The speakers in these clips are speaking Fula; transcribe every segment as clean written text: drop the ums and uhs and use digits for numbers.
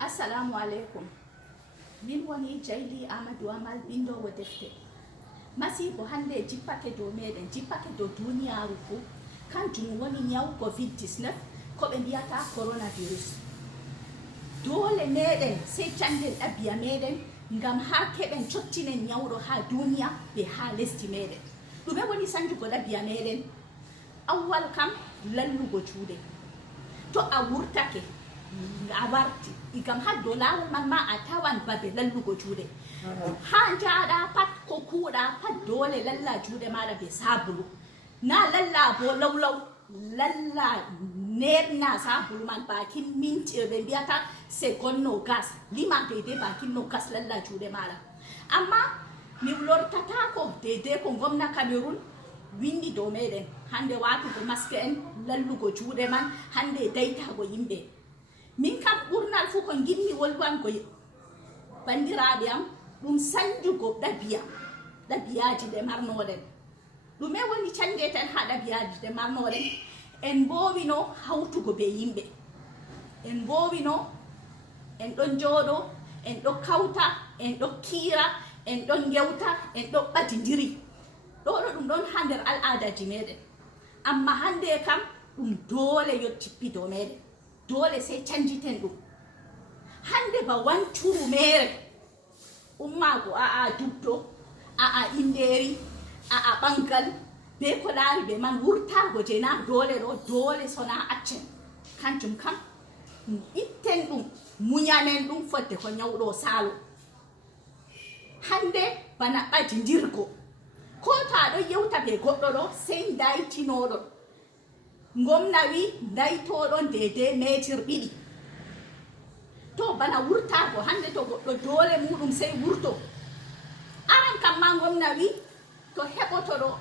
Assalamu alaikum. Min woni Djaili Amadou Amal bindowo defte. Masibo hande jippake do meɗen, jippake do duniyaru fu. Kanjum woni nyawu COVID-19 ko ɓe mbiyata coronavirus. Dole meɗen sey canjen ɗabi'a meɗen ngam ha keɓen cottinen nyawɗo ha duniya ɓe ha lesdi meɗen. Ɗume woni sanjugo ɗabi'a meɗen? Awwal kam lallugo juuɗe. To a wurtake a warti igam ha dow lawol man ma a tawan babe lallugo juuɗe. Ha njaaɗa pat ko kuuɗa pat dole lalla juuɗe maɗa be sabulu. Na lalla bo lawlaw, lalla nerna sabulu man bakin minti ɓe mbiyata second no gas, lima deidei bakin no gas lalla juuɗe maɗa. Amma mi lortatako deidei ko gomna Cameroon windi dow meɗen hande watugo masque en lallugo juuɗe man hande daytago yimɓe. Min kam ɓurnal fu ko ginmi wolwango bandiraɓe am ɗum sanjugo ɗabi'aji ɗe marnoɗen. ɗume woni canje tan ha ɗabi'aji ɗe marnoɗen? En mbowino hawtugo be yimɓe, en mbowino en ɗon jooɗo, en ɗo kawta, en ɗo kiira, en ɗon gewta, en ɗo ɓadidiri. ɗo ɗum ɗon ha nder al'adaji meɗen. Amma hande kam ɗum dole yo jippi dow meɗen, dole sey canjiten ɗum. Hande ba wancuru mere ummago a'a dubdo, a'a inderi, a'a ɓangal be ko laari be man wurtago je na dole ɗo, dole sona accen. Kanjum kam itten ɗum, muñanen ɗum fodde ko nyawɗo saalo. Hande bana ɓadidirgo, ko ta ɗo yewta be goɗɗo ɗo sey daytinoɗon. Gomna wi daytoɗon deidei metir ɗiɗi. To bana wurtago hande to goɗɗo dole muɗum sey wurto. Aran kam ma gomna wi to heɓotoɗo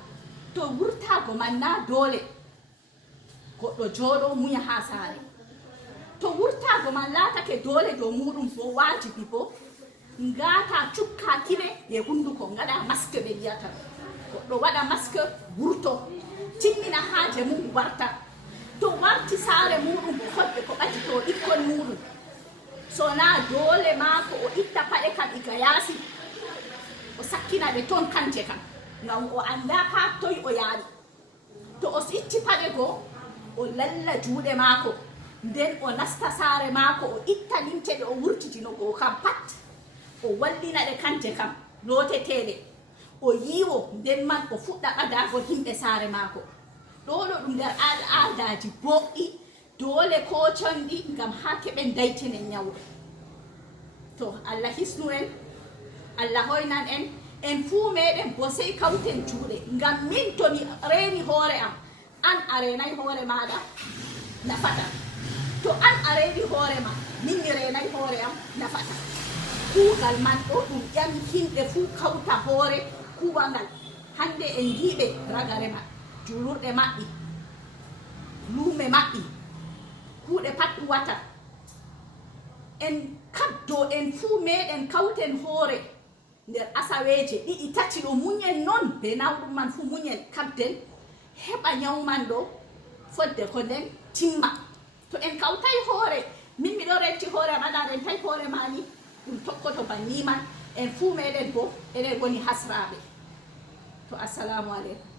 to wurtago man na dole goɗɗo jooɗo muña ha saare. To wurtago man laatake dole dow muɗum bo wajibi bo ngata cukka kine be hunduko ngaɗa masque ɓe mbiyata. Goɗɗo waɗa masque wurto timmina haaje mum warta. To warti saare muɗum bo fodɓe ko ɓati to ɓikkon muɗum, so na dole maako o itta paɗe kam iga yaasi o sakkina ɓe toon kanje kam, ngam o anda ha toy o yaari. To o itti paɗe go o lalla juuɗe maako, nden o nasta saare maako o itta limte ɗe o wurtitino go kam pat o wallina ɗe kanje kam looteteɗe, o yiwo nden man o fuɗɗa ɓadago himɓe saare maako. ɗo ɗum nder al'adaji boɗɗi dole ko conɗi ngam ha keɓen daytinen nyawɗo. To Allah hisnu en, Allah hoynan en, en fuu meɗen bo sey kawten juuɗe. Ngam min to mi reeni hoore am, an a reenay hoore maɗa nafata. To an a reeni hoore ma, min mi reenay hoore am nafata. Kuugal man ɗo ɗum ƴami himɓe fuu kawta hoore kuwangal. Hande en giɓe ragare ma, julurɗe maɓɓi, luume maɓɓi, kuuɗe pat ɗuwata. En kaddo en fuu meɗen kawten hoore nder asaweje ɗiɗi tati ɗo muñen non be nawɗum man fuu muñen kabden heɓa nyawman ɗo fodde ko nden timma. To en kawtay hoore, min miɗo renti hoore am, aɗa rentay hoore mani, ɗum tokkoto banni man. En fuu meɗen bo enen woni hasraɓe. To assalamu aleykum.